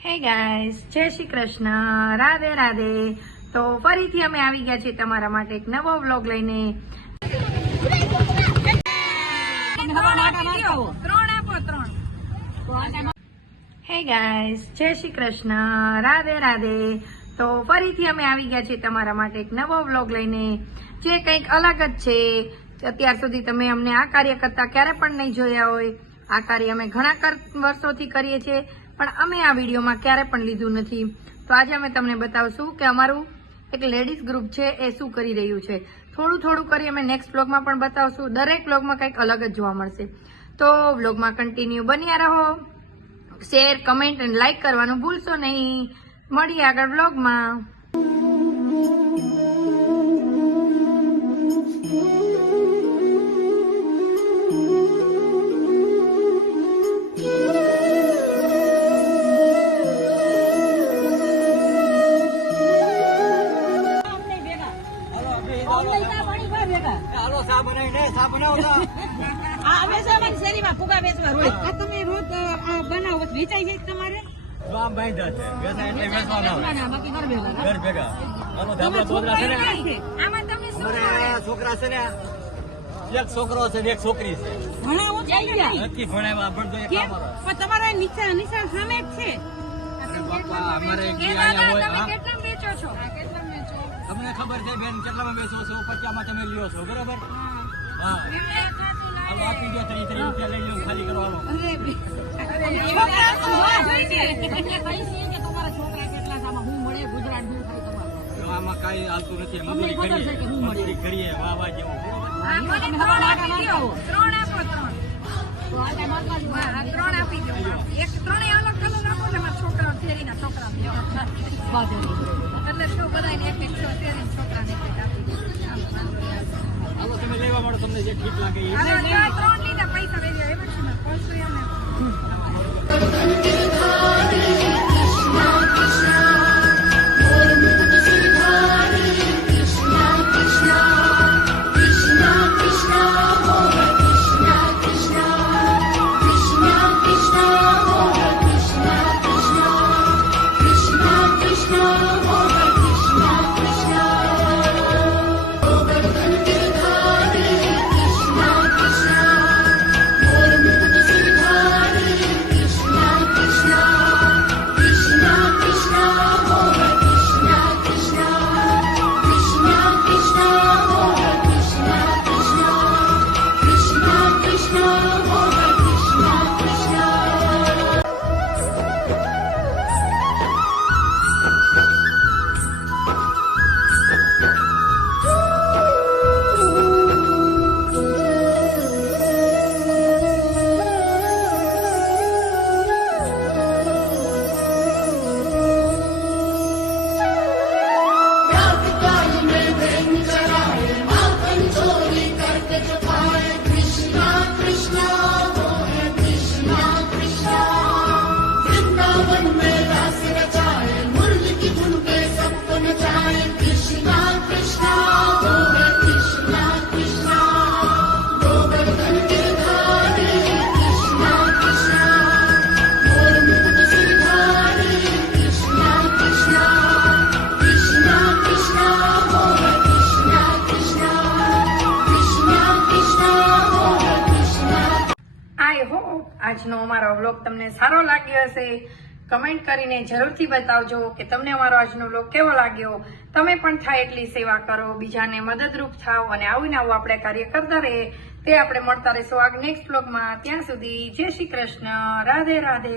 હે ગાઈસ, જય શ્રી કૃષ્ણ, રાધે રાધે। તો ફરીથી અમે આવી ગયા છીએ તમારા માટે એક નવો વ્લોગ લઈને। હે ગાઈસ, જય શ્રી કૃષ્ણ, રાધે રાધે। તો ફરીથી અમે આવી ગયા છીએ તમારા માટે એક નવો વ્લોગ લઈને, જે કંઈક અલગ જ છે। અત્યાર સુધી તમે અમને આ કાર્ય કરતા ક્યારે પણ નહીં જોયા હોય। આ કાર્ય અમે ઘણા વર્ષોથી કરીએ છીએ, પણ અમે આ વિડીયોમાં ક્યારે પણ લીધું નથી। તો આજે અમે તમને બતાવશું કે અમારું એક લેડીઝ ગ્રુપ છે એ શું કરી રહ્યું છે। થોડું થોડું કરી અમે નેક્સ્ટ વ્લોગમાં પણ બતાવશું। દરેક વ્લોગમાં કંઈક અલગ જ જોવા મળશે। તો વ્લોગમાં કન્ટિન્યુ બન્યા રહો। શેર, કમેન્ટ અને લાઈક કરવાનું ભૂલશો નહીં। મળીએ આગળ વ્લોગમાં। છોકરા છે ને, એક છોકરો છે ને એક છોકરી છે। તમારા નિશાન સામે જ છે। તમને ખબર છે બેન કેટલામાં બેસો છો? 50 તમે લ્યો છો, બરાબર? હા, હાલો આપી દો, 30 રૂપિયા લઈ લો, ખાલી કરવાનો। આમાં કઈ આવતું નથી, મજૂરી કરીએ વાહ વાહ જેવું। હાલો તમે લેવા મળો, તમને જે ઠીક લાગે આજનો અમારો વ્લોગ તમને સારો લાગ્યો હશે। કમેન્ટ કરીને જરૂરથી બતાવજો કે તમને અમારો આજનો વ્લોગ કેવો લાગ્યો। તમે પણ થાય એટલી સેવા કરો, બીજાને મદદરૂપ થાવ અને આવું ને આવું આપણે કાર્ય કરતા રહીએ। તે આપણે મળતા રહીશું આ નેક્સ્ટ વ્લોગમાં। ત્યાં સુધી જય શ્રી કૃષ્ણ, રાધે રાધે।